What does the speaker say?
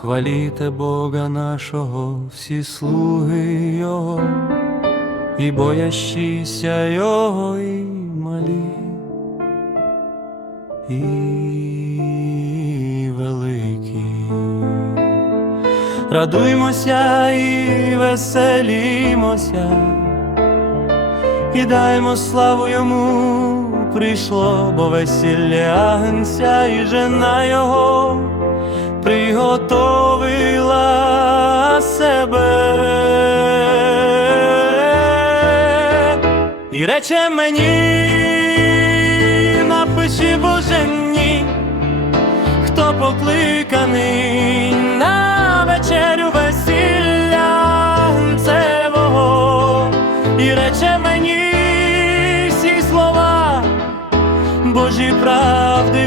Хваліте Бога нашого, всі слуги Його, і боящіся Його, і малі, і великі. Радуймося і веселімося, і даймо славу йому, прийшло, бо весілля Агнця і жена його приготовила І рече мені, напиши Божені, хто покликаний на вечерю весілля Агнцевого, і рече мені всі слова, Божі правди